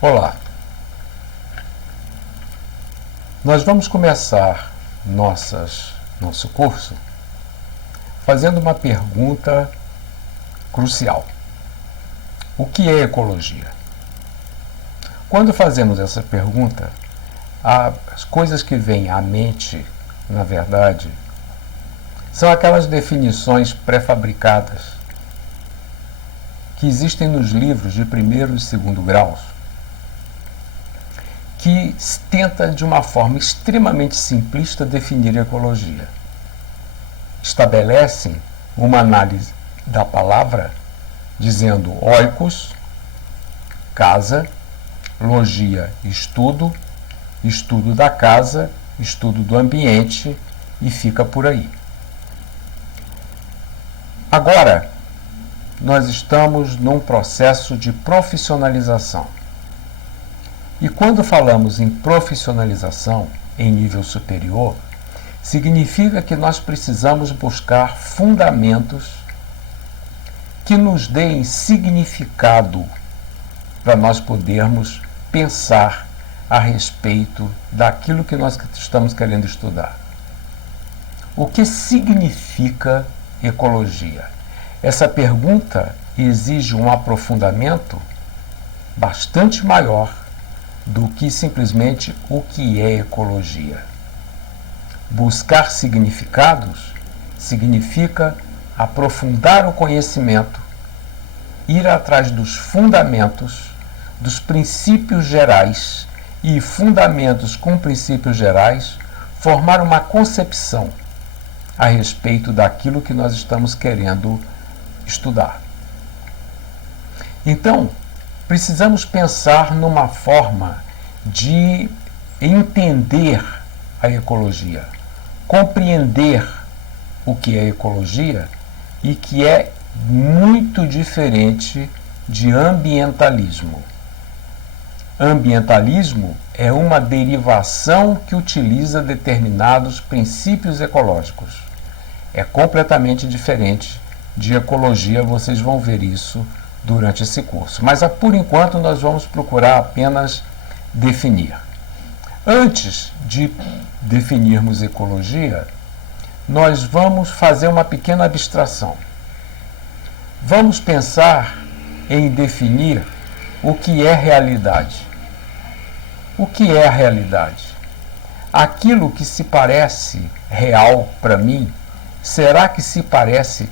Olá, nós vamos começar nosso curso fazendo uma pergunta crucial. O que é ecologia? Quando fazemos essa pergunta, as coisas que vêm à mente, na verdade, são aquelas definições pré-fabricadas que existem nos livros de primeiro e segundo graus, que tenta de uma forma extremamente simplista definir ecologia. Estabelecem uma análise da palavra dizendo oikos, casa, logia, estudo, estudo da casa, estudo do ambiente e fica por aí. Agora, nós estamos num processo de profissionalização. E quando falamos em profissionalização em nível superior, significa que nós precisamos buscar fundamentos que nos deem significado para nós podermos pensar a respeito daquilo que nós estamos querendo estudar. O que significa ecologia? Essa pergunta exige um aprofundamento bastante maior do que simplesmente o que é ecologia. Buscar significados significa aprofundar o conhecimento, ir atrás dos fundamentos, dos princípios gerais e fundamentos com princípios gerais, formar uma concepção a respeito daquilo que nós estamos querendo estudar. Então, precisamos pensar numa forma de entender a ecologia, compreender o que é ecologia e que é muito diferente de ambientalismo. Ambientalismo é uma derivação que utiliza determinados princípios ecológicos. É completamente diferente de ecologia, vocês vão ver isso durante esse curso. Mas, por enquanto, nós vamos procurar apenas definir. Antes de definirmos ecologia, nós vamos fazer uma pequena abstração. Vamos pensar em definir o que é realidade. O que é a realidade? Aquilo que se parece real para mim, será que se parece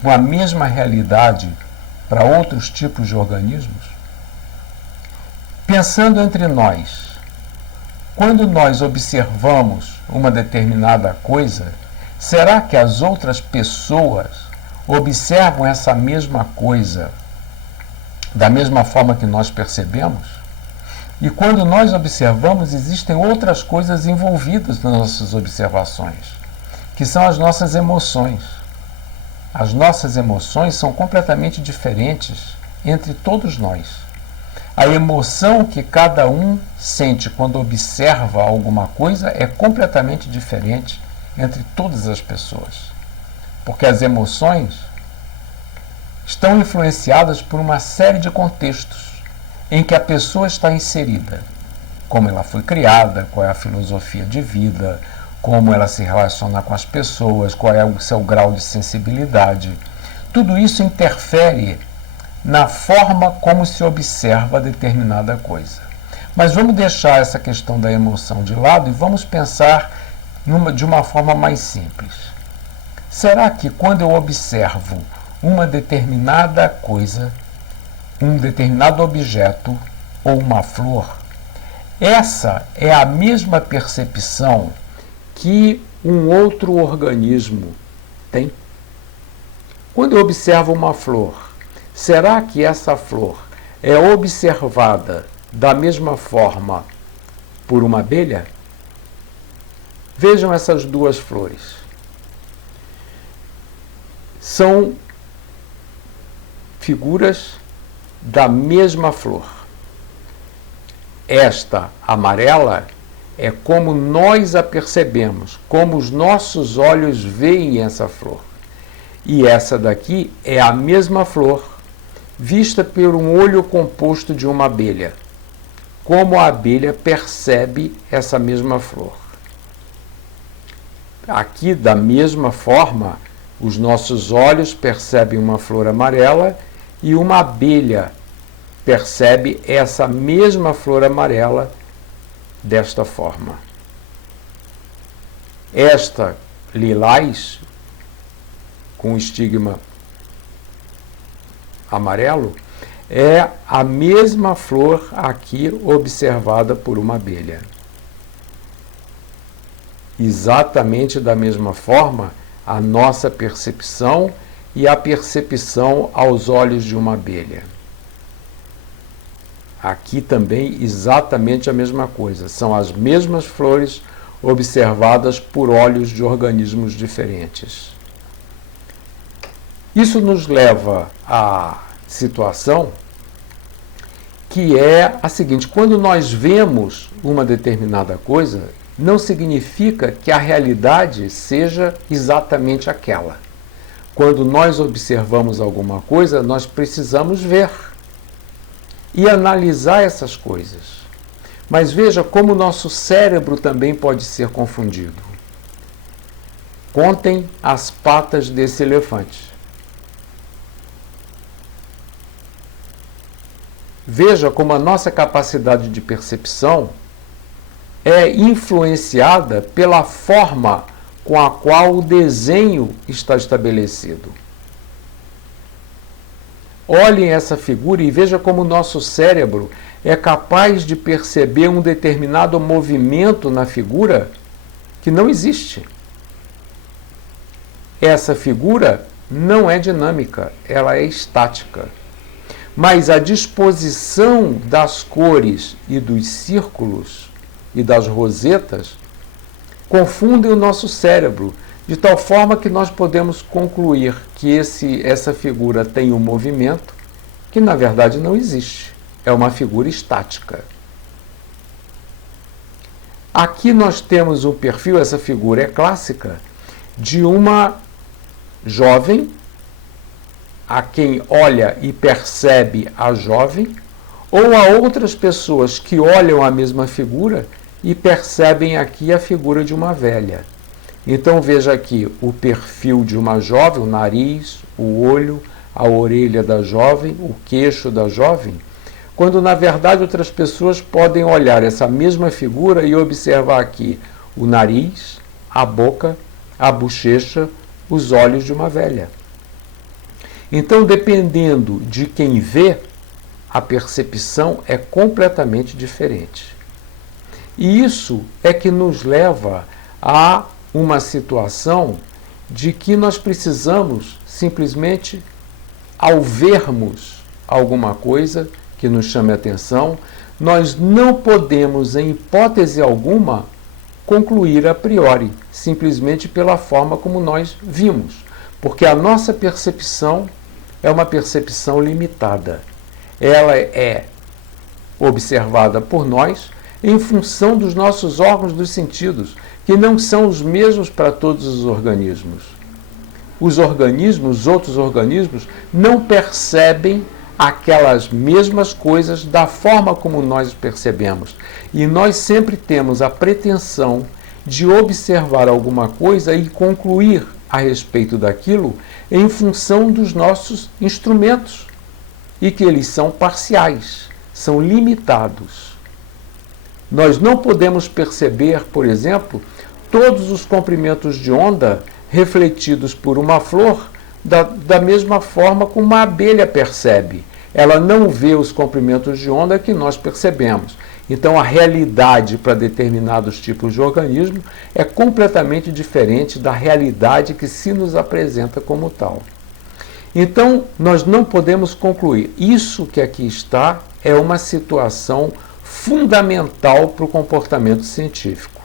com a mesma realidade para outros tipos de organismos? Pensando entre nós, quando nós observamos uma determinada coisa, será que as outras pessoas observam essa mesma coisa da mesma forma que nós percebemos? E quando nós observamos, existem outras coisas envolvidas nas nossas observações, que são as nossas emoções. As nossas emoções são completamente diferentes entre todos nós. A emoção que cada um sente quando observa alguma coisa é completamente diferente entre todas as pessoas. Porque as emoções estão influenciadas por uma série de contextos em que a pessoa está inserida. Como ela foi criada, qual é a filosofia de vida, como ela se relaciona com as pessoas, qual é o seu grau de sensibilidade. Tudo isso interfere na forma como se observa determinada coisa. Mas vamos deixar essa questão da emoção de lado e vamos pensar de uma forma mais simples. Será que quando eu observo uma determinada coisa, um determinado objeto ou uma flor, essa é a mesma percepção que um outro organismo tem? Quando eu observo uma flor, será que essa flor é observada da mesma forma por uma abelha? Vejam essas duas flores. São figuras da mesma flor. Esta amarela é como nós a percebemos, como os nossos olhos veem essa flor. E essa daqui é a mesma flor, vista por um olho composto de uma abelha. como a abelha percebe essa mesma flor. Aqui, da mesma forma, os nossos olhos percebem uma flor amarela e uma abelha percebe essa mesma flor amarela desta forma. Esta lilás, com estigma amarelo, é a mesma flor aqui observada por uma abelha. Exatamente da mesma forma, a nossa percepção e a percepção aos olhos de uma abelha. Aqui também exatamente a mesma coisa. São as mesmas flores observadas por olhos de organismos diferentes. Isso nos leva à situação que é a seguinte: quando nós vemos uma determinada coisa, não significa que a realidade seja exatamente aquela. Quando nós observamos alguma coisa, nós precisamos ver e analisar essas coisas. Mas veja como o nosso cérebro também pode ser confundido. Contem as patas desse elefante. Veja como a nossa capacidade de percepção é influenciada pela forma com a qual o desenho está estabelecido. Olhem essa figura e veja como o nosso cérebro é capaz de perceber um determinado movimento na figura que não existe. Essa figura não é dinâmica, ela é estática. Mas a disposição das cores e dos círculos e das rosetas confundem o nosso cérebro, de tal forma que nós podemos concluir que essa figura tem um movimento que na verdade não existe. É uma figura estática. Aqui nós temos um perfil, essa figura é clássica, de uma jovem, a quem olha e percebe a jovem, ou a outras pessoas que olham a mesma figura e percebem aqui a figura de uma velha. Então veja aqui o perfil de uma jovem, o nariz, o olho, a orelha da jovem, o queixo da jovem, quando na verdade outras pessoas podem olhar essa mesma figura e observar aqui o nariz, a boca, a bochecha, os olhos de uma velha. Então, dependendo de quem vê, a percepção é completamente diferente. E isso é que nos leva a uma situação de que nós precisamos simplesmente, ao vermos alguma coisa que nos chame a atenção, nós não podemos, em hipótese alguma, concluir a priori, simplesmente pela forma como nós vimos. Porque a nossa percepção é uma percepção limitada. Ela é observada por nós em função dos nossos órgãos dos sentidos, que não são os mesmos para todos os organismos. Os outros organismos, não percebem aquelas mesmas coisas da forma como nós percebemos. E nós sempre temos a pretensão de observar alguma coisa e concluir a respeito daquilo em função dos nossos instrumentos, e que eles são parciais, são limitados. Nós não podemos perceber, por exemplo, todos os comprimentos de onda refletidos por uma flor da mesma forma como uma abelha percebe. Ela não vê os comprimentos de onda que nós percebemos. Então, a realidade para determinados tipos de organismo é completamente diferente da realidade que se nos apresenta como tal. Então, nós não podemos concluir. Isso que aqui está é uma situação fundamental para o comportamento científico.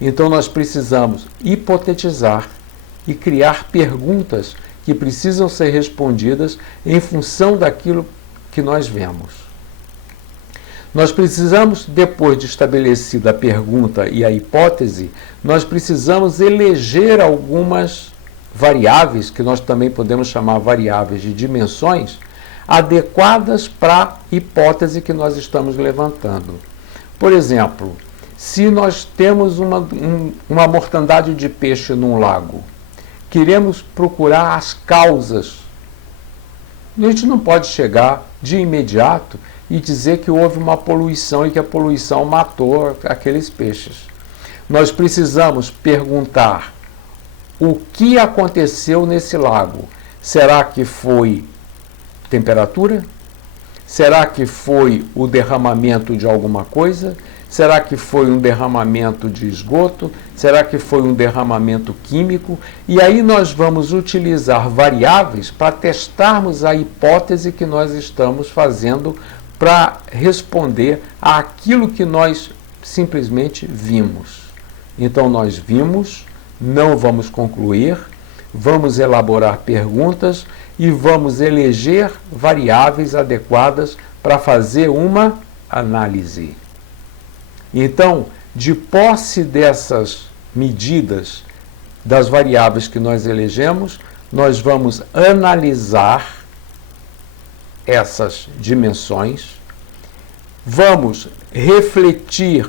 Então, nós precisamos hipotetizar e criar perguntas que precisam ser respondidas em função daquilo que nós vemos. Nós precisamos, depois de estabelecida a pergunta e a hipótese, nós precisamos eleger algumas variáveis, que nós também podemos chamar variáveis de dimensões, adequadas para a hipótese que nós estamos levantando. Por exemplo, se nós temos uma mortandade de peixe num lago, queremos procurar as causas. A gente não pode chegar de imediato e dizer que houve uma poluição e que a poluição matou aqueles peixes. Nós precisamos perguntar o que aconteceu nesse lago. Será que foi temperatura? Será que foi o derramamento de alguma coisa? Será que foi um derramamento de esgoto? Será que foi um derramamento químico? E aí nós vamos utilizar variáveis para testarmos a hipótese que nós estamos fazendo para responder àquilo que nós simplesmente vimos. Então nós vimos, não vamos concluir, vamos elaborar perguntas e vamos eleger variáveis adequadas para fazer uma análise. Então, de posse dessas medidas, das variáveis que nós elegemos, nós vamos analisar essas dimensões, vamos refletir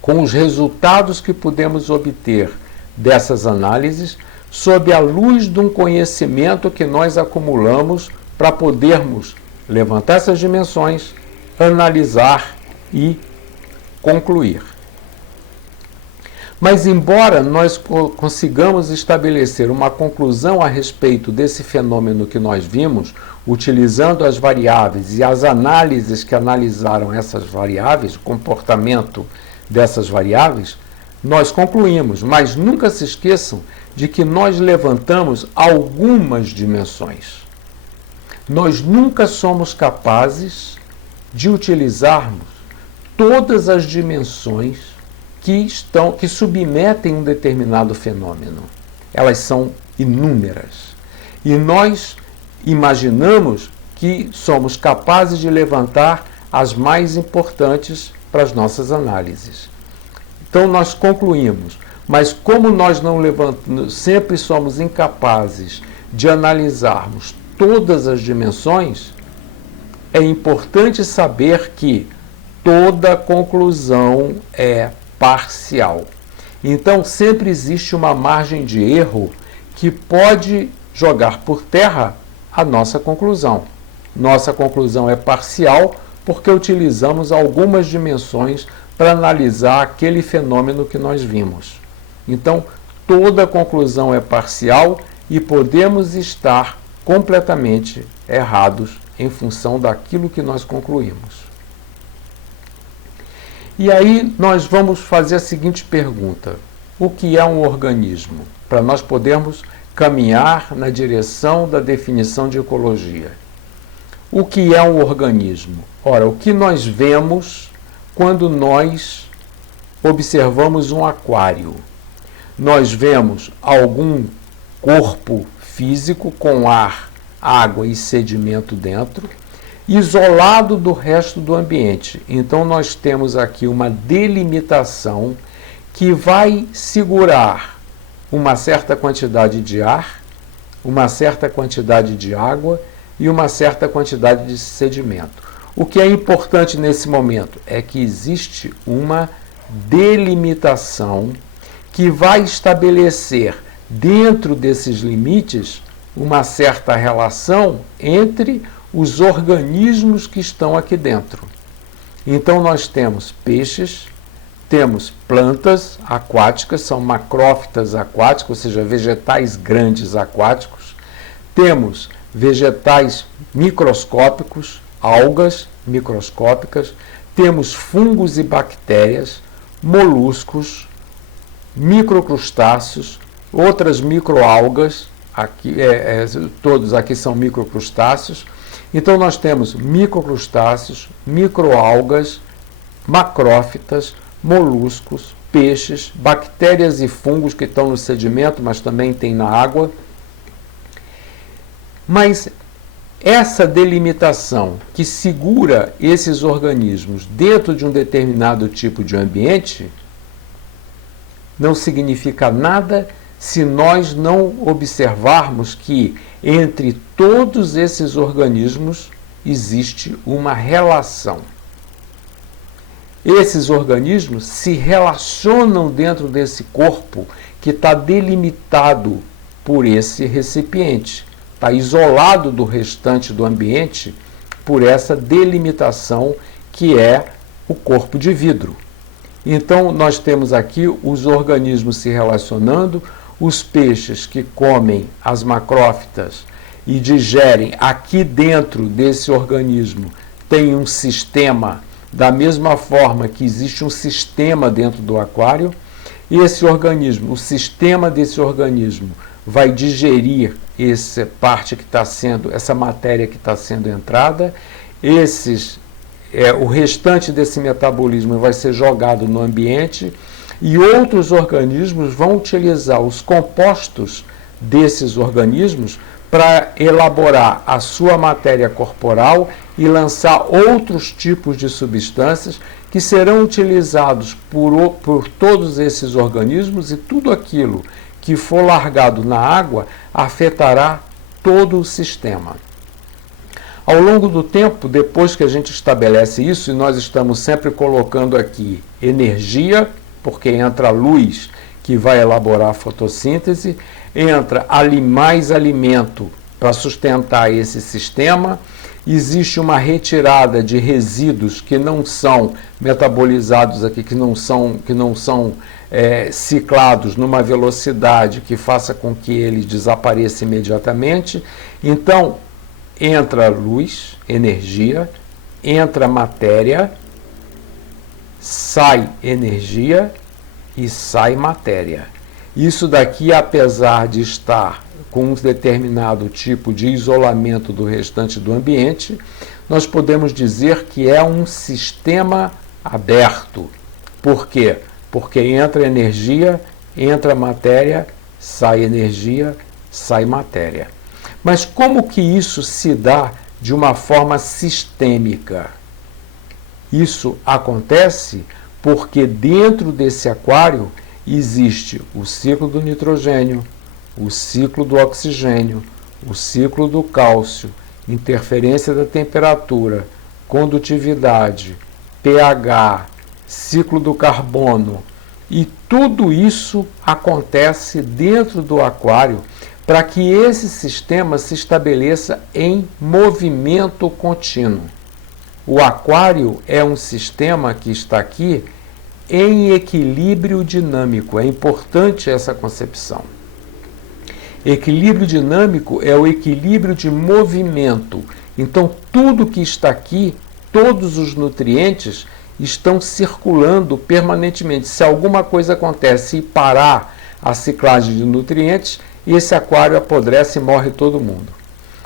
com os resultados que podemos obter dessas análises, sob a luz de um conhecimento que nós acumulamos para podermos levantar essas dimensões, analisar e concluir. Mas, embora nós consigamos estabelecer uma conclusão a respeito desse fenômeno que nós vimos, utilizando as variáveis e as análises que analisaram essas variáveis, o comportamento dessas variáveis, nós concluímos, mas nunca se esqueçam de que nós levantamos algumas dimensões. Nós nunca somos capazes de utilizarmos todas as dimensões que submetem um determinado fenômeno. Elas são inúmeras. E nós imaginamos que somos capazes de levantar as mais importantes para as nossas análises. Então nós concluímos, mas como nós não levantamos, sempre somos incapazes de analisarmos todas as dimensões, é importante saber que toda conclusão é parcial. Então sempre existe uma margem de erro que pode jogar por terra a nossa conclusão. Nossa conclusão é parcial porque utilizamos algumas dimensões para analisar aquele fenômeno que nós vimos. Então, toda conclusão é parcial e podemos estar completamente errados em função daquilo que nós concluímos. E aí nós vamos fazer a seguinte pergunta: o que é um organismo? Para nós podermos caminhar na direção da definição de ecologia. O que é um organismo? Ora, o que nós vemos quando nós observamos um aquário? Nós vemos algum corpo físico com ar, água e sedimento dentro, isolado do resto do ambiente. Então nós temos aqui uma delimitação que vai segurar uma certa quantidade de ar, uma certa quantidade de água e uma certa quantidade de sedimento. O que é importante nesse momento é que existe uma delimitação que vai estabelecer dentro desses limites uma certa relação entre os organismos que estão aqui dentro. Então nós temos peixes, temos plantas aquáticas, são macrófitas aquáticos, ou seja, vegetais grandes aquáticos, temos vegetais microscópicos, algas microscópicas, temos fungos e bactérias, moluscos, microcrustáceos, outras microalgas, aqui, todos aqui são microcrustáceos. Então nós temos microcrustáceos, microalgas, macrófitas, moluscos, peixes, bactérias e fungos que estão no sedimento, mas também tem na água. Mas essa delimitação que segura esses organismos dentro de um determinado tipo de ambiente não significa nada se nós não observarmos que entre todos esses organismos existe uma relação. esses organismos se relacionam dentro desse corpo que está delimitado por esse recipiente, está isolado do restante do ambiente por essa delimitação que é o corpo de vidro. Então, nós temos aqui os organismos se relacionando, os peixes que comem as macrófitas e digerem aqui dentro desse organismo tem um sistema, da mesma forma que existe um sistema dentro do aquário, e esse organismo, o sistema desse organismo vai digerir essa parte que está sendo, essa matéria que está sendo entrada, o restante desse metabolismo vai ser jogado no ambiente e outros organismos vão utilizar os compostos desses organismos para elaborar a sua matéria corporal e lançar outros tipos de substâncias que serão utilizados por todos esses organismos, e tudo aquilo que for largado na água afetará todo o sistema. Ao longo do tempo, depois que a gente estabelece isso, e nós estamos sempre colocando aqui energia, porque entra a luz que vai elaborar a fotossíntese, entra mais alimento para sustentar esse sistema, existe uma retirada de resíduos que não são metabolizados aqui, que não são ciclados numa velocidade que faça com que ele desapareça imediatamente. Então, entra luz, energia, entra matéria, sai energia e sai matéria. Isso daqui, apesar de estar com um determinado tipo de isolamento do restante do ambiente, nós podemos dizer que é um sistema aberto. Por quê? Porque entra energia, entra matéria, sai energia, sai matéria. Mas como que isso se dá de uma forma sistêmica? Isso acontece porque dentro desse aquário existe o ciclo do nitrogênio, o ciclo do oxigênio, o ciclo do cálcio, interferência da temperatura, condutividade, pH, ciclo do carbono, e tudo isso acontece dentro do aquário para que esse sistema se estabeleça em movimento contínuo. O aquário é um sistema que está aqui em equilíbrio dinâmico. É importante essa concepção. Equilíbrio dinâmico é o equilíbrio de movimento. Então, tudo que está aqui, todos os nutrientes, estão circulando permanentemente. Se alguma coisa acontece e parar a ciclagem de nutrientes, esse aquário apodrece e morre todo mundo.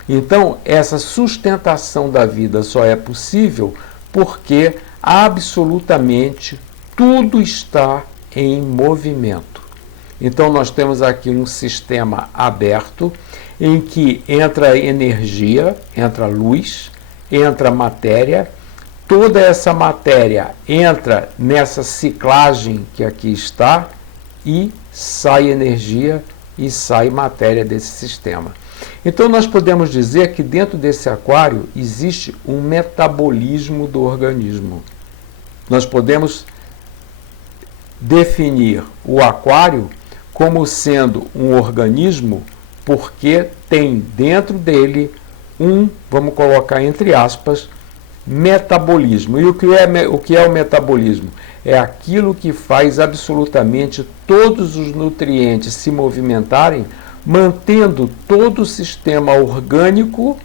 Então, essa sustentação da vida só é possível porque absolutamente tudo está em movimento. Então, nós temos aqui um sistema aberto em que entra energia, entra luz, entra matéria, toda essa matéria entra nessa ciclagem que aqui está e sai energia e sai matéria desse sistema. Então, nós podemos dizer que dentro desse aquário existe um metabolismo do organismo. Nós podemos definir o aquário como sendo um organismo porque tem dentro dele vamos colocar entre aspas, metabolismo. E o que é o metabolismo? É aquilo que faz absolutamente todos os nutrientes se movimentarem, mantendo todo o sistema orgânico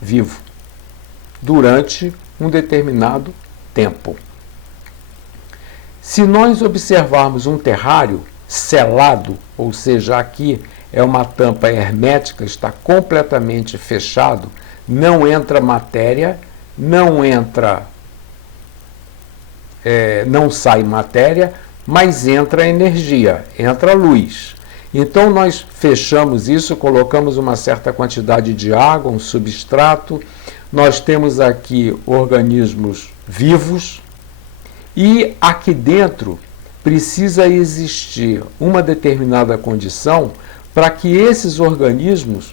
vivo durante um determinado tempo. Se nós observarmos um terrário selado, ou seja, aqui é uma tampa hermética, está completamente fechado, não entra matéria, não sai matéria, mas entra energia, entra luz. Então nós fechamos isso, colocamos uma certa quantidade de água, um substrato, nós temos aqui organismos vivos e aqui dentro precisa existir uma determinada condição para que esses organismos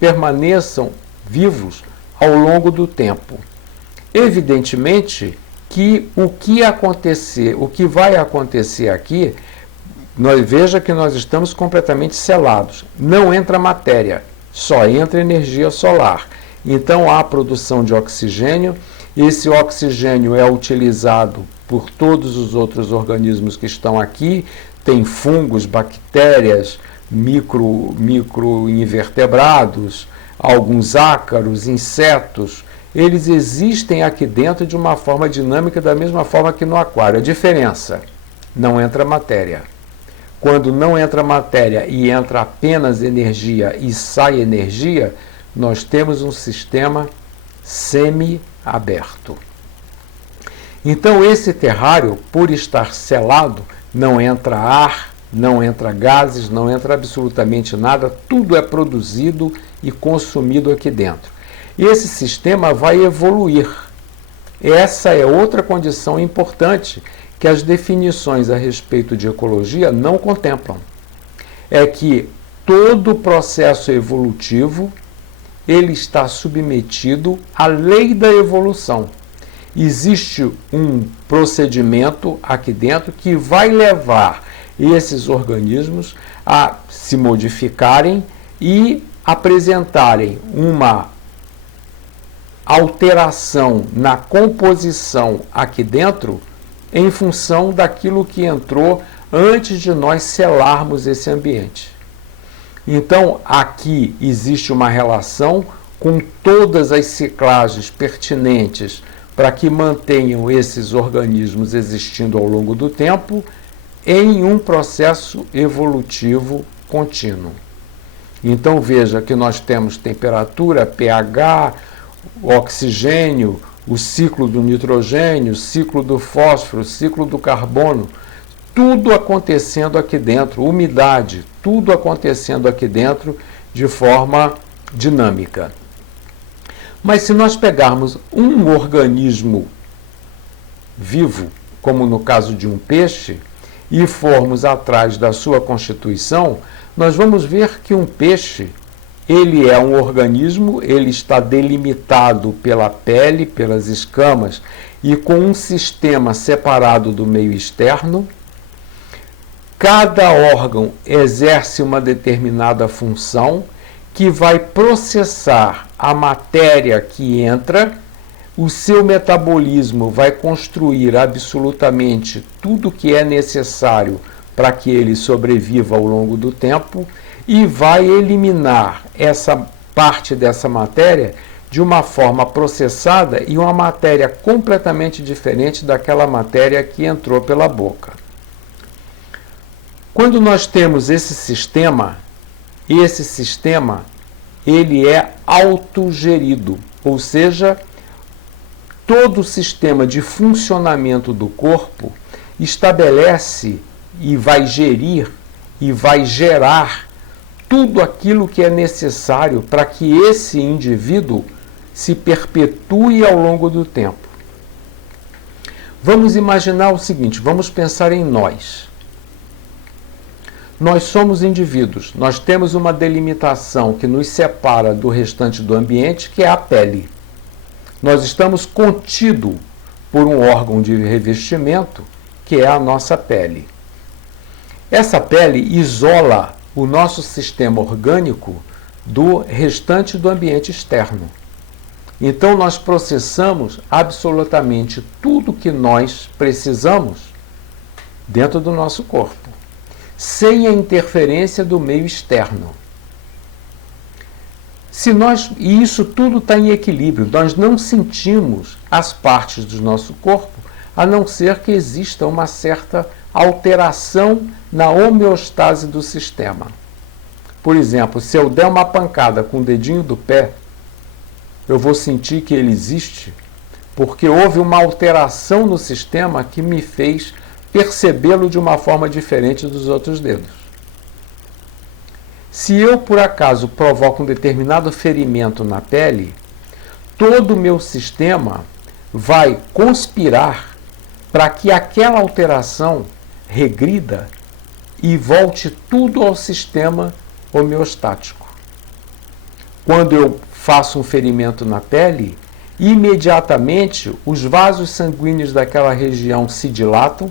permaneçam vivos ao longo do tempo. Evidentemente que o que vai acontecer aqui, veja que nós estamos completamente selados. Não entra matéria, só entra energia solar. Então há produção de oxigênio, esse oxigênio é utilizado por todos os outros organismos que estão aqui, tem fungos, bactérias, microinvertebrados, alguns ácaros, insetos. Eles existem aqui dentro de uma forma dinâmica, da mesma forma que no aquário. A diferença, não entra matéria. Quando não entra matéria e entra apenas energia e sai energia, nós temos um sistema semi-aberto. Então esse terrário, por estar selado, não entra ar, não entra gases, não entra absolutamente nada, tudo é produzido e consumido aqui dentro. Esse sistema vai evoluir. Essa é outra condição importante que as definições a respeito de ecologia não contemplam. É que todo o processo evolutivo ele está submetido à lei da evolução. Existe um procedimento aqui dentro que vai levar esses organismos a se modificarem e apresentarem uma alteração na composição aqui dentro em função daquilo que entrou antes de nós selarmos esse ambiente. Então, aqui existe uma relação com todas as ciclagens pertinentes para que mantenham esses organismos existindo ao longo do tempo em um processo evolutivo contínuo. Então, veja que nós temos temperatura, pH, oxigênio, o ciclo do nitrogênio, o ciclo do fósforo, o ciclo do carbono, tudo acontecendo aqui dentro, umidade, tudo acontecendo aqui dentro de forma dinâmica. Mas se nós pegarmos um organismo vivo, como no caso de um peixe, e formos atrás da sua constituição, nós vamos ver que um peixe ele é um organismo, ele está delimitado pela pele, pelas escamas e com um sistema separado do meio externo. Cada órgão exerce uma determinada função que vai processar a matéria que entra, o seu metabolismo vai construir absolutamente tudo que é necessário para que ele sobreviva ao longo do tempo e vai eliminar essa parte dessa matéria de uma forma processada e uma matéria completamente diferente daquela matéria que entrou pela boca. Quando nós temos esse sistema ele é autogerido, ou seja, todo o sistema de funcionamento do corpo estabelece e vai gerir e vai gerar tudo aquilo que é necessário para que esse indivíduo se perpetue ao longo do tempo. Vamos imaginar o seguinte, vamos pensar em nós. Nós somos indivíduos, nós temos uma delimitação que nos separa do restante do ambiente, que é a pele. Nós estamos contidos por um órgão de revestimento, que é a nossa pele. Essa pele isola o nosso sistema orgânico do restante do ambiente externo. Então, nós processamos absolutamente tudo que nós precisamos dentro do nosso corpo, sem a interferência do meio externo. E isso tudo está em equilíbrio, nós não sentimos as partes do nosso corpo, a não ser que exista uma certa alteração na homeostase do sistema. Por exemplo, se eu der uma pancada com o dedinho do pé, eu vou sentir que ele existe, porque houve uma alteração no sistema que me fez percebê-lo de uma forma diferente dos outros dedos. Se eu, por acaso, provoco um determinado ferimento na pele, todo o meu sistema vai conspirar para que aquela alteração regrida e volte tudo ao sistema homeostático. Quando eu faço um ferimento na pele, Imediatamente, os vasos sanguíneos daquela região se dilatam,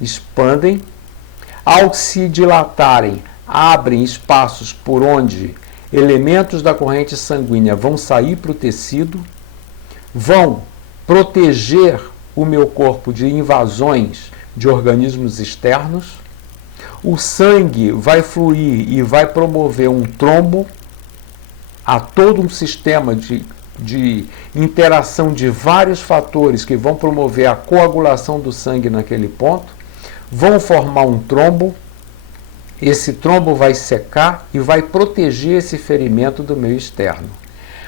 expandem. Ao se dilatarem, abrem espaços por onde elementos da corrente sanguínea vão sair para o tecido, vão proteger o meu corpo de invasões de organismos externos. O sangue vai fluir e vai promover um trombo. Há todo um sistema de interação de vários fatores que vão promover a coagulação do sangue naquele ponto, vão formar um trombo. Esse trombo vai secar e vai proteger esse ferimento do meio externo.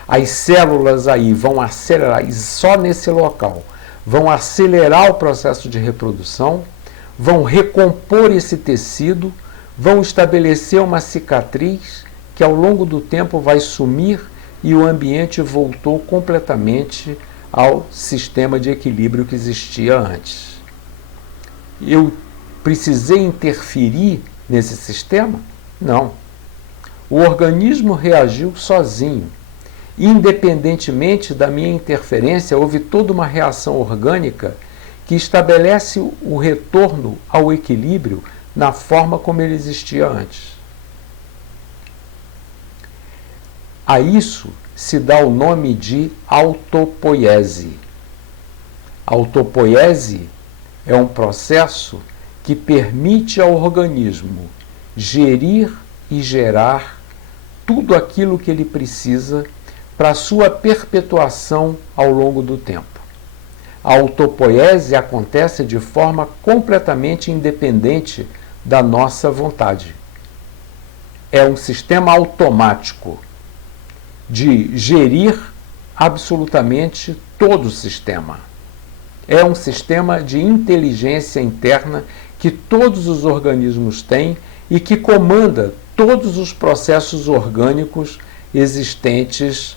As células aí vão acelerar, e só nesse local, vão acelerar o processo de reprodução, vão recompor esse tecido, vão estabelecer uma cicatriz que ao longo do tempo vai sumir e o ambiente voltou completamente ao sistema de equilíbrio que existia antes. Eu precisei interferir nesse sistema? Não. O organismo reagiu sozinho. Independentemente da minha interferência, houve toda uma reação orgânica que estabelece o retorno ao equilíbrio na forma como ele existia antes. A isso se dá o nome de autopoiese. Autopoiese é um processo que permite ao organismo gerir e gerar tudo aquilo que ele precisa para sua perpetuação ao longo do tempo. A autopoiese acontece de forma completamente independente da nossa vontade. É um sistema automático de gerir absolutamente todo o sistema. É um sistema de inteligência interna que todos os organismos têm e que comanda todos os processos orgânicos existentes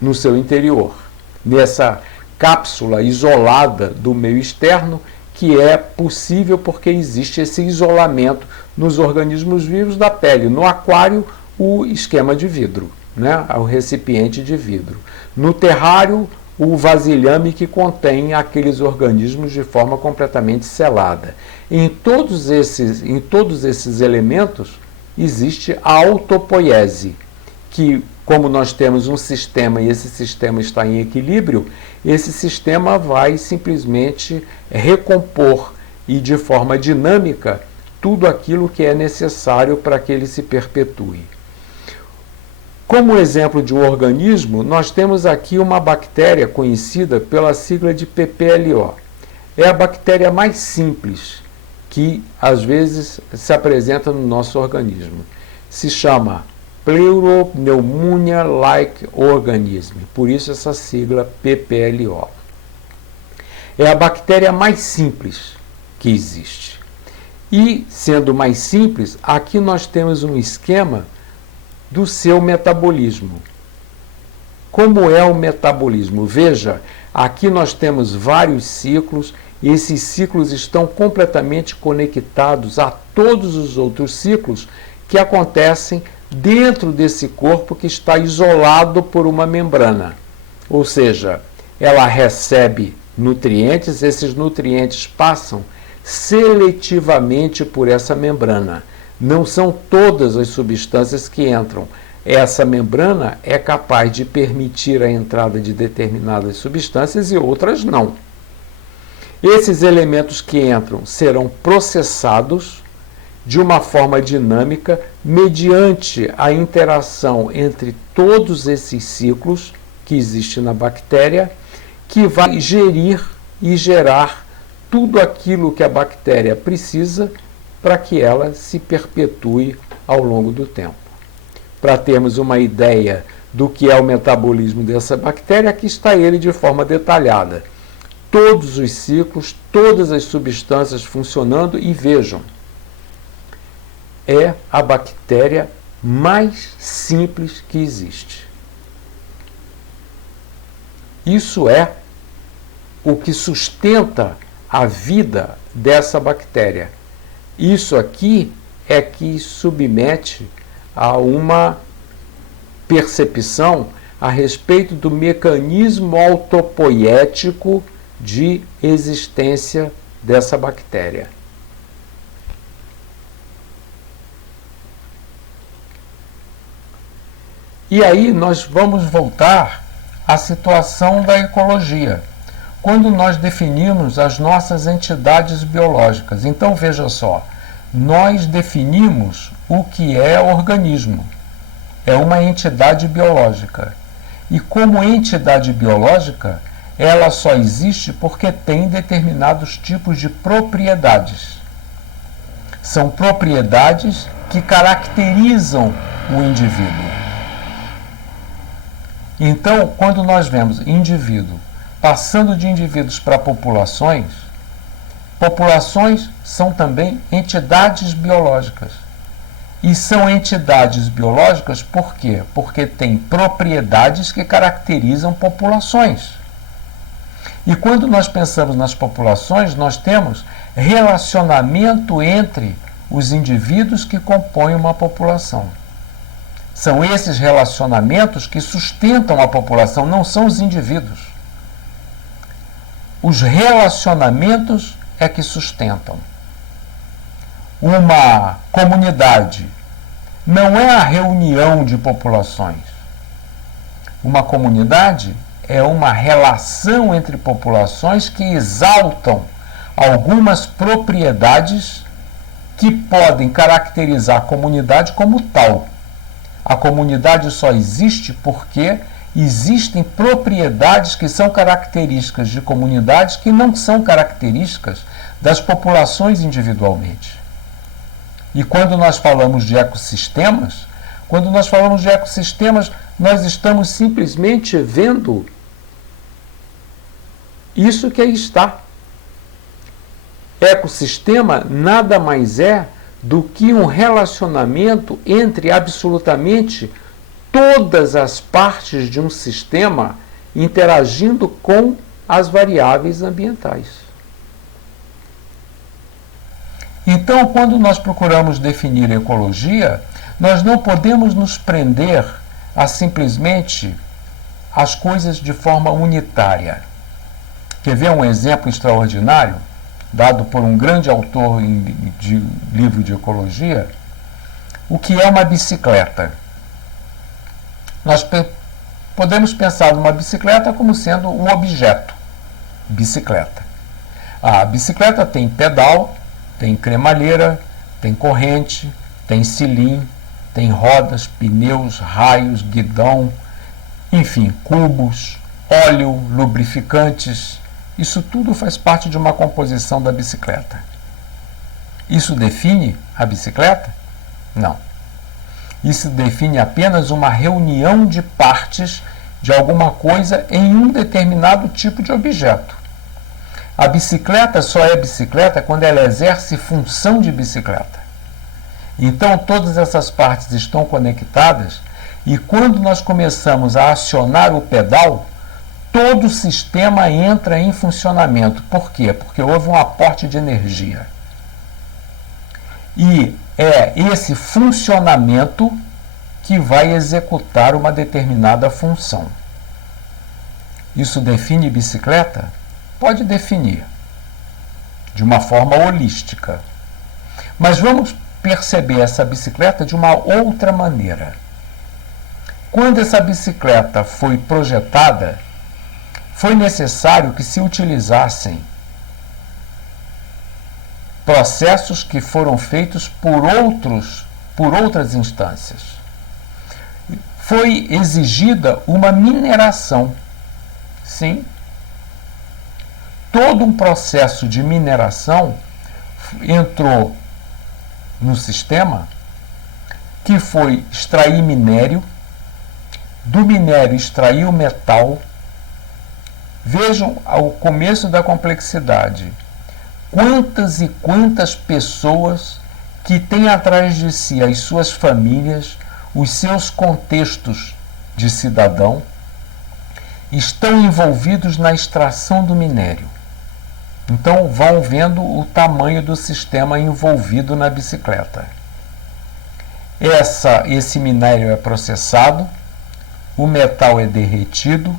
no seu interior, nessa cápsula isolada do meio externo, que é possível porque existe esse isolamento nos organismos vivos da pele. No aquário, o esquema de vidro, né? O recipiente de vidro. No terrário, o vasilhame que contém aqueles organismos de forma completamente selada. Em todos esses elementos existe a autopoiese, que, como nós temos um sistema e esse sistema está em equilíbrio, esse sistema vai simplesmente recompor e de forma dinâmica tudo aquilo que é necessário para que ele se perpetue. Como exemplo de um organismo, nós temos aqui uma bactéria conhecida pela sigla de PPLO. É a bactéria mais simples que, às vezes, se apresenta no nosso organismo. Se chama Pleuropneumonia-like organism, por isso essa sigla PPLO. É a bactéria mais simples que existe. E, sendo mais simples, aqui nós temos um esquema do seu metabolismo. Como é o metabolismo? Veja, aqui nós temos vários ciclos, e esses ciclos estão completamente conectados a todos os outros ciclos que acontecem dentro desse corpo que está isolado por uma membrana. Ou seja, ela recebe nutrientes, esses nutrientes passam seletivamente por essa membrana. Não são todas as substâncias que entram. Essa membrana é capaz de permitir a entrada de determinadas substâncias e outras não. Esses elementos que entram serão processados de uma forma dinâmica mediante a interação entre todos esses ciclos que existem na bactéria, que vai gerir e gerar tudo aquilo que a bactéria precisa para que ela se perpetue ao longo do tempo. Para termos uma ideia do que é o metabolismo dessa bactéria, aqui está ele de forma detalhada. Todos os ciclos, todas as substâncias funcionando, e vejam, é a bactéria mais simples que existe. Isso é o que sustenta a vida dessa bactéria. Isso aqui é que submete a uma percepção a respeito do mecanismo autopoético de existência dessa bactéria. E aí nós vamos voltar à situação da ecologia, quando nós definimos as nossas entidades biológicas. Então veja só, nós definimos o que é organismo. É uma entidade biológica. E como entidade biológica, ela só existe porque tem determinados tipos de propriedades. São propriedades que caracterizam o indivíduo. Então, quando nós vemos indivíduo passando de indivíduos para populações, populações são também entidades biológicas. E são entidades biológicas por quê? Porque têm propriedades que caracterizam populações. E quando nós pensamos nas populações, nós temos relacionamento entre os indivíduos que compõem uma população. São esses relacionamentos que sustentam a população, não são os indivíduos. Os relacionamentos é que sustentam. Uma comunidade não é a reunião de populações. Uma comunidade é uma relação entre populações que exaltam algumas propriedades que podem caracterizar a comunidade como tal. A comunidade só existe porque existem propriedades que são características de comunidades que não são características das populações individualmente. E quando nós falamos de ecossistemas, nós estamos simplesmente vendo isso que aí está. Ecossistema nada mais é do que um relacionamento entre absolutamente todas as partes de um sistema interagindo com as variáveis ambientais. Então, quando nós procuramos definir ecologia, nós não podemos nos prender a simplesmente as coisas de forma unitária. Quer ver um exemplo extraordinário? Dado por um grande autor de livro de ecologia, o que é uma bicicleta. Nós podemos pensar numa bicicleta como sendo um objeto, bicicleta. A bicicleta tem pedal, tem cremalheira, tem corrente, tem cilim, tem rodas, pneus, raios, guidão, enfim, cubos, óleo, lubrificantes. Isso tudo faz parte de uma composição da bicicleta. Isso define a bicicleta? Não. Isso define apenas uma reunião de partes de alguma coisa em um determinado tipo de objeto. A bicicleta só é bicicleta quando ela exerce função de bicicleta. Então todas essas partes estão conectadas e quando nós começamos a acionar o pedal, todo o sistema entra em funcionamento. Por quê? Porque houve um aporte de energia. E é esse funcionamento que vai executar uma determinada função. Isso define bicicleta? Pode definir, de uma forma holística. Mas vamos perceber essa bicicleta de uma outra maneira. Quando essa bicicleta foi projetada, foi necessário que se utilizassem processos que foram feitos por outras instâncias. Foi exigida uma mineração. Sim. Todo um processo de mineração entrou no sistema, que foi extrair minério, do minério extrair o metal. Vejam ao começo da complexidade. Quantas e quantas pessoas que têm atrás de si as suas famílias, os seus contextos de cidadão, estão envolvidos na extração do minério. Então vão vendo o tamanho do sistema envolvido na bicicleta. Esse minério é processado, o metal é derretido,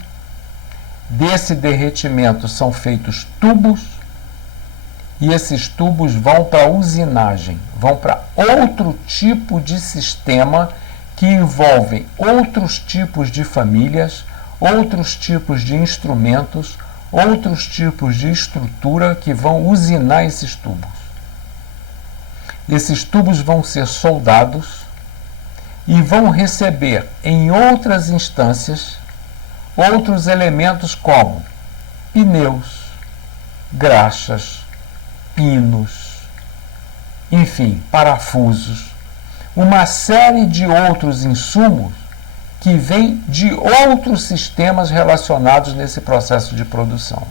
desse derretimento são feitos tubos, e esses tubos vão para a usinagem, vão para outro tipo de sistema que envolvem outros tipos de famílias, outros tipos de instrumentos, outros tipos de estrutura que vão usinar esses tubos. Esses tubos vão ser soldados e vão receber em outras instâncias outros elementos como pneus, graxas, pinos, enfim, parafusos, uma série de outros insumos que vêm de outros sistemas relacionados nesse processo de produção.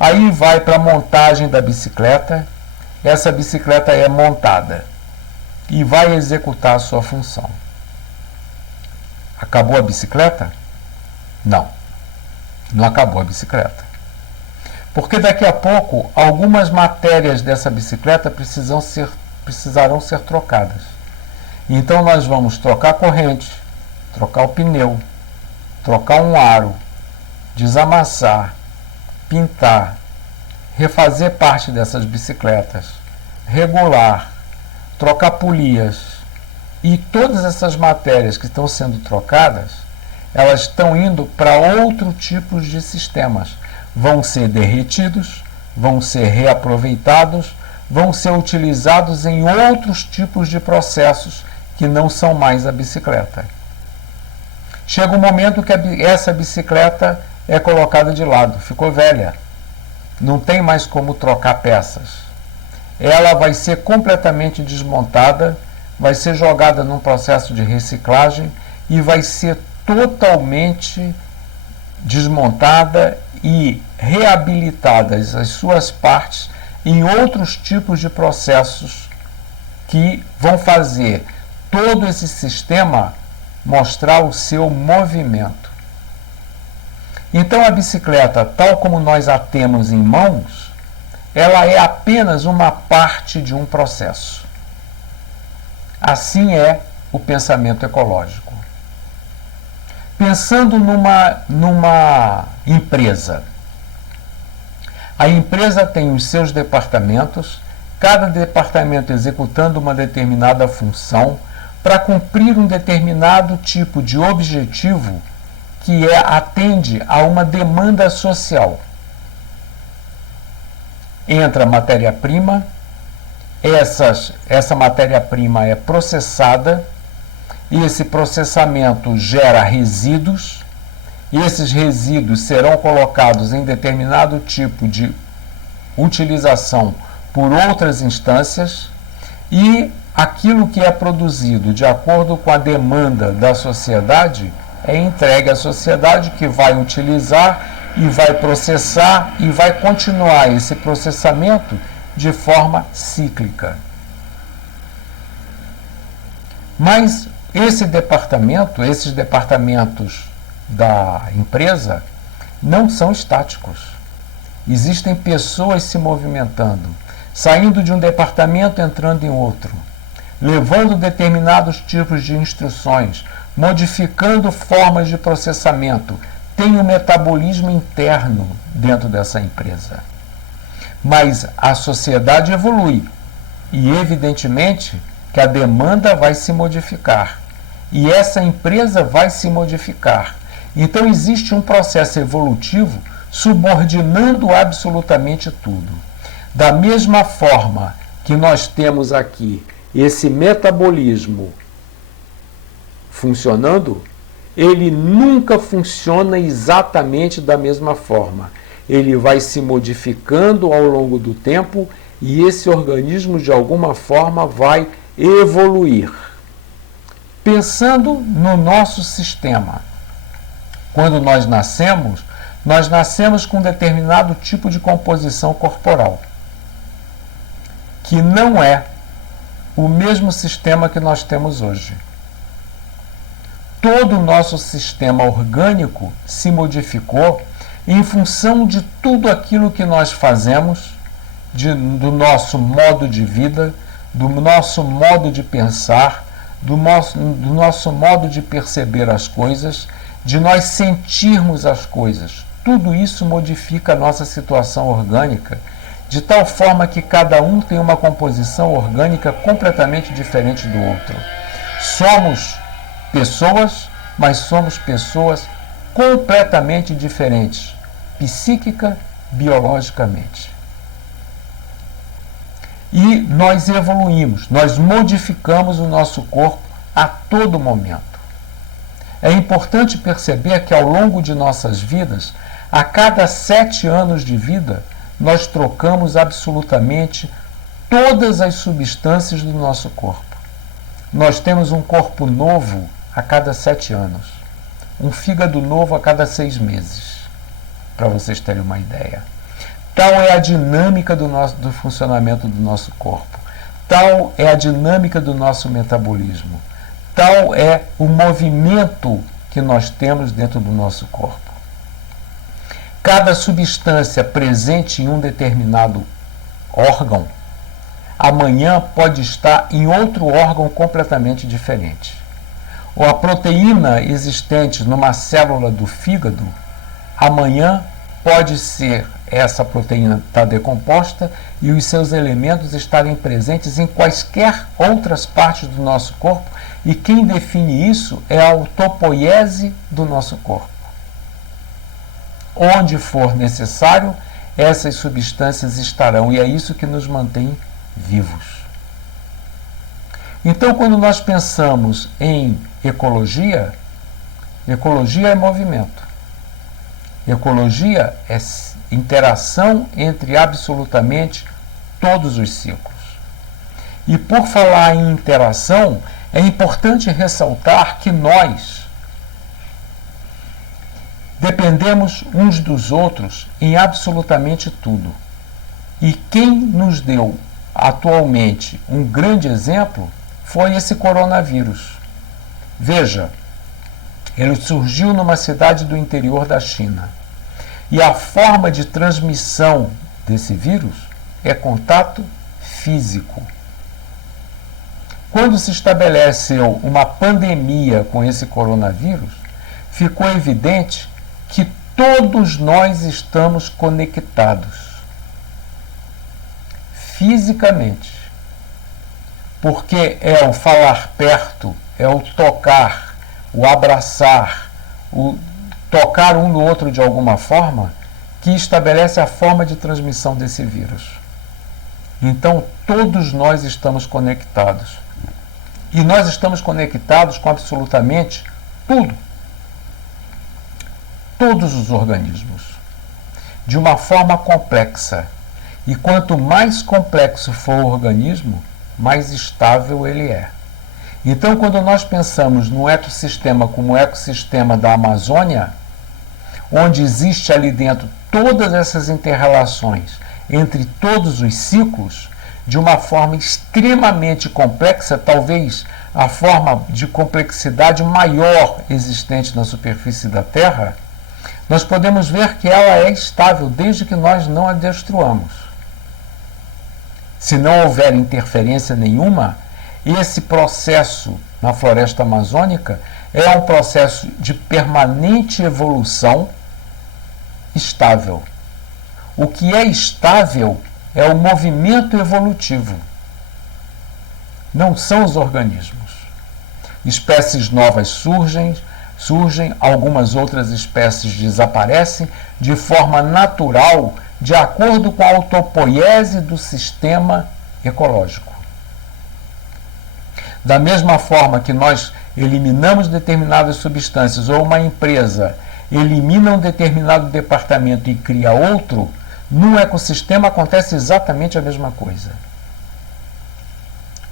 Aí vai para a montagem da bicicleta, essa bicicleta é montada e vai executar a sua função. Acabou a bicicleta? Não, não acabou a bicicleta. Porque daqui a pouco algumas matérias dessa bicicleta precisarão ser trocadas. Então nós vamos trocar a corrente, trocar o pneu, trocar um aro, desamassar, pintar, refazer parte dessas bicicletas, regular, trocar polias. E todas essas matérias que estão sendo trocadas, elas estão indo para outro tipo de sistemas. Vão ser derretidos, vão ser reaproveitados, vão ser utilizados em outros tipos de processos que não são mais a bicicleta. Chega um momento que essa bicicleta é colocada de lado, ficou velha, não tem mais como trocar peças. Ela vai ser completamente desmontada, vai ser jogada num processo de reciclagem e vai ser totalmente desmontada e reabilitadas as suas partes em outros tipos de processos que vão fazer todo esse sistema mostrar o seu movimento. Então a bicicleta, tal como nós a temos em mãos, ela é apenas uma parte de um processo. Assim é o pensamento ecológico. Pensando numa empresa. A empresa tem os seus departamentos, cada departamento executando uma determinada função para cumprir um determinado tipo de objetivo que atende a uma demanda social. Entra matéria-prima, essa matéria-prima é processada, e esse processamento gera resíduos, e esses resíduos serão colocados em determinado tipo de utilização por outras instâncias, e aquilo que é produzido de acordo com a demanda da sociedade é entregue à sociedade, que vai utilizar e vai processar e vai continuar esse processamento de forma cíclica. Mas esses departamentos da empresa não são estáticos. Existem pessoas se movimentando, saindo de um departamento, entrando em outro, levando determinados tipos de instruções, modificando formas de processamento. Tem um metabolismo interno dentro dessa empresa. Mas a sociedade evolui e, evidentemente, que a demanda vai se modificar e essa empresa vai se modificar. Então existe um processo evolutivo subordinando absolutamente tudo. Da mesma forma que nós temos aqui esse metabolismo funcionando, ele nunca funciona exatamente da mesma forma. Ele vai se modificando ao longo do tempo e esse organismo, de alguma forma, vai evoluir. Pensando no nosso sistema, quando nós nascemos com um determinado tipo de composição corporal, que não é o mesmo sistema que nós temos hoje. Todo o nosso sistema orgânico se modificou em função de tudo aquilo que nós fazemos, do nosso modo de vida, do nosso modo de pensar, do nosso modo de perceber as coisas, de nós sentirmos as coisas. Tudo isso modifica a nossa situação orgânica, de tal forma que cada um tem uma composição orgânica completamente diferente do outro. Somos pessoas, mas somos pessoas completamente diferentes, psíquica, biologicamente. E nós evoluímos, nós modificamos o nosso corpo a todo momento. É importante perceber que ao longo de nossas vidas, a cada 7 anos de vida, nós trocamos absolutamente todas as substâncias do nosso corpo. Nós temos um corpo novo a cada 7 anos, um fígado novo a cada 6 meses, para vocês terem uma ideia. Tal é a dinâmica do funcionamento do nosso corpo, tal é a dinâmica do nosso metabolismo, tal é o movimento que nós temos dentro do nosso corpo. Cada substância presente em um determinado órgão, amanhã pode estar em outro órgão completamente diferente. Ou a proteína existente numa célula do fígado, amanhã pode ser essa proteína estar decomposta e os seus elementos estarem presentes em quaisquer outras partes do nosso corpo, e quem define isso é a autopoiese do nosso corpo. Onde for necessário, essas substâncias estarão, e é isso que nos mantém vivos. Então, quando nós pensamos em ecologia, ecologia é movimento. Ecologia é interação entre absolutamente todos os ciclos. E por falar em interação, é importante ressaltar que nós dependemos uns dos outros em absolutamente tudo. E quem nos deu atualmente um grande exemplo foi esse coronavírus. Veja, ele surgiu numa cidade do interior da China. E a forma de transmissão desse vírus é contato físico. Quando se estabeleceu uma pandemia com esse coronavírus, ficou evidente que todos nós estamos conectados fisicamente. Porque é o falar perto, é o tocar, o abraçar, o tocar um no outro de alguma forma, que estabelece a forma de transmissão desse vírus. Então, todos nós estamos conectados. E nós estamos conectados com absolutamente tudo. Todos os organismos. De uma forma complexa. E quanto mais complexo for o organismo, mais estável ele é. Então, quando nós pensamos no ecossistema como o ecossistema da Amazônia, onde existe ali dentro todas essas interrelações entre todos os ciclos, de uma forma extremamente complexa, talvez a forma de complexidade maior existente na superfície da Terra, nós podemos ver que ela é estável desde que nós não a destruamos. Se não houver interferência nenhuma, esse processo na floresta amazônica é um processo de permanente evolução estável. O que é estável é o movimento evolutivo. Não são os organismos. Espécies novas surgem, algumas outras espécies desaparecem de forma natural, de acordo com a autopoiese do sistema ecológico. Da mesma forma que nós eliminamos determinadas substâncias, ou uma empresa elimina um determinado departamento e cria outro, no ecossistema acontece exatamente a mesma coisa.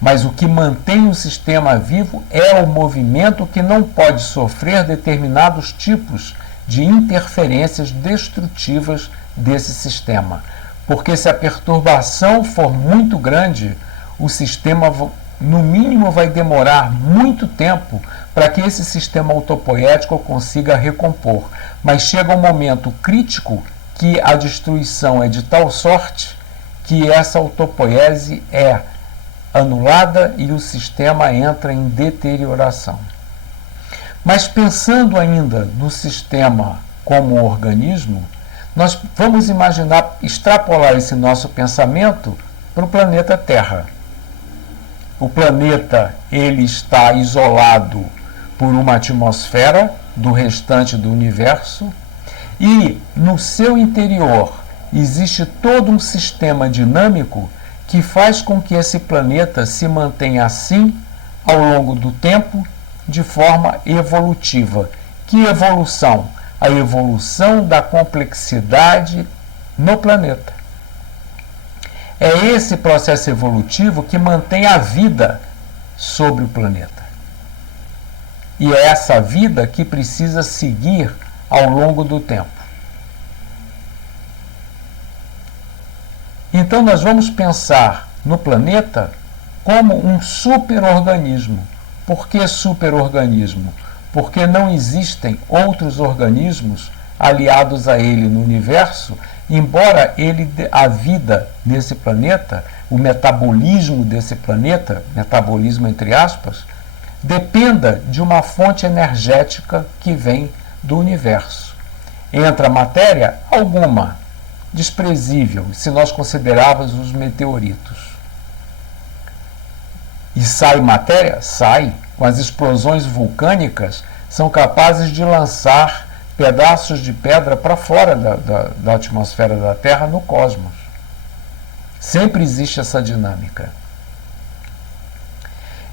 Mas o que mantém o sistema vivo é o movimento que não pode sofrer determinados tipos de interferências destrutivas desse sistema. Porque se a perturbação for muito grande, o sistema, no mínimo, vai demorar muito tempo para que esse sistema autopoético consiga recompor. Mas chega um momento crítico que a destruição é de tal sorte que essa autopoiese é anulada e o sistema entra em deterioração. Mas pensando ainda no sistema como organismo, nós vamos imaginar, extrapolar esse nosso pensamento para o planeta Terra. O planeta, ele está isolado por uma atmosfera do restante do universo e no seu interior existe todo um sistema dinâmico que faz com que esse planeta se mantenha assim ao longo do tempo de forma evolutiva. Que evolução? A evolução da complexidade no planeta. É esse processo evolutivo que mantém a vida sobre o planeta. E é essa vida que precisa seguir ao longo do tempo. Então nós vamos pensar no planeta como um superorganismo. Por que superorganismo? Porque não existem outros organismos aliados a ele no universo, embora a vida nesse planeta, o metabolismo desse planeta, metabolismo entre aspas, dependa de uma fonte energética que vem do universo. Entra matéria? Alguma, desprezível, se nós considerarmos os meteoritos. E sai matéria? Sai. Com as explosões vulcânicas, são capazes de lançar pedaços de pedra para fora da atmosfera da Terra no cosmos. Sempre existe essa dinâmica.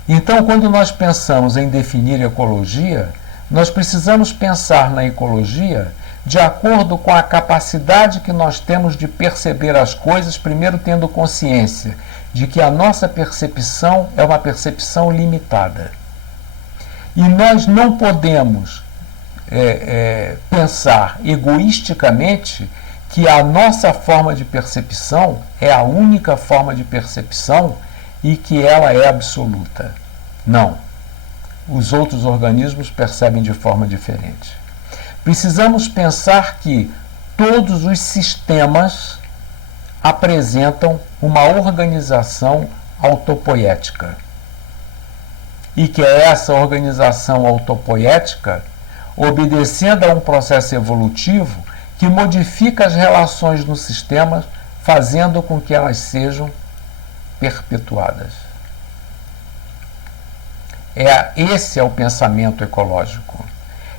Então, quando nós pensamos em definir ecologia, nós precisamos pensar na ecologia de acordo com a capacidade que nós temos de perceber as coisas, primeiro tendo consciência de que a nossa percepção é uma percepção limitada. E nós não podemos pensar egoisticamente que a nossa forma de percepção é a única forma de percepção e que ela é absoluta. Não. Os outros organismos percebem de forma diferente. Precisamos pensar que todos os sistemas apresentam uma organização autopoética. E que é essa organização autopoética, obedecendo a um processo evolutivo que modifica as relações no sistema, fazendo com que elas perpetuadas. Esse é o pensamento ecológico.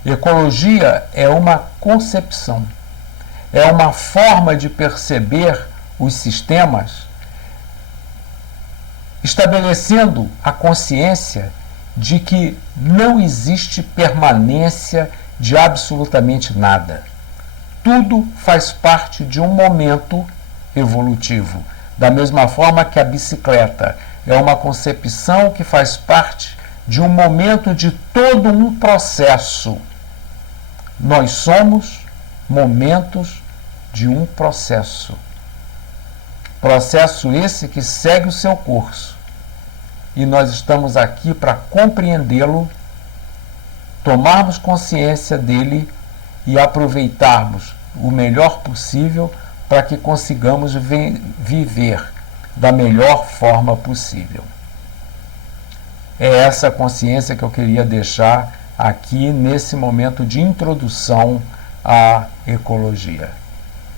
Ecologia é uma concepção, é uma forma de perceber os sistemas, estabelecendo a consciência de que não existe permanência de absolutamente nada. Tudo faz parte de um momento evolutivo, da mesma forma que a bicicleta é uma concepção que faz parte de um momento de todo um processo. Nós somos momentos de um processo. Processo esse que segue o seu curso. E nós estamos aqui para compreendê-lo, tomarmos consciência dele e aproveitarmos o melhor possível para que consigamos viver da melhor forma possível. É essa consciência que eu queria deixar aqui nesse momento de introdução à ecologia.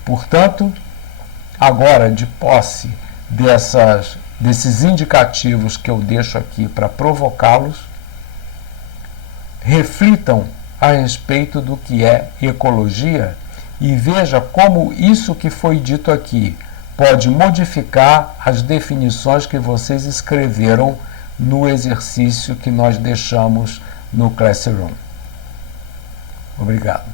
Portanto, agora, de posse desses indicativos que eu deixo aqui para provocá-los, reflitam a respeito do que é ecologia e veja como isso que foi dito aqui pode modificar as definições que vocês escreveram no exercício que nós deixamos no Classroom. Obrigado.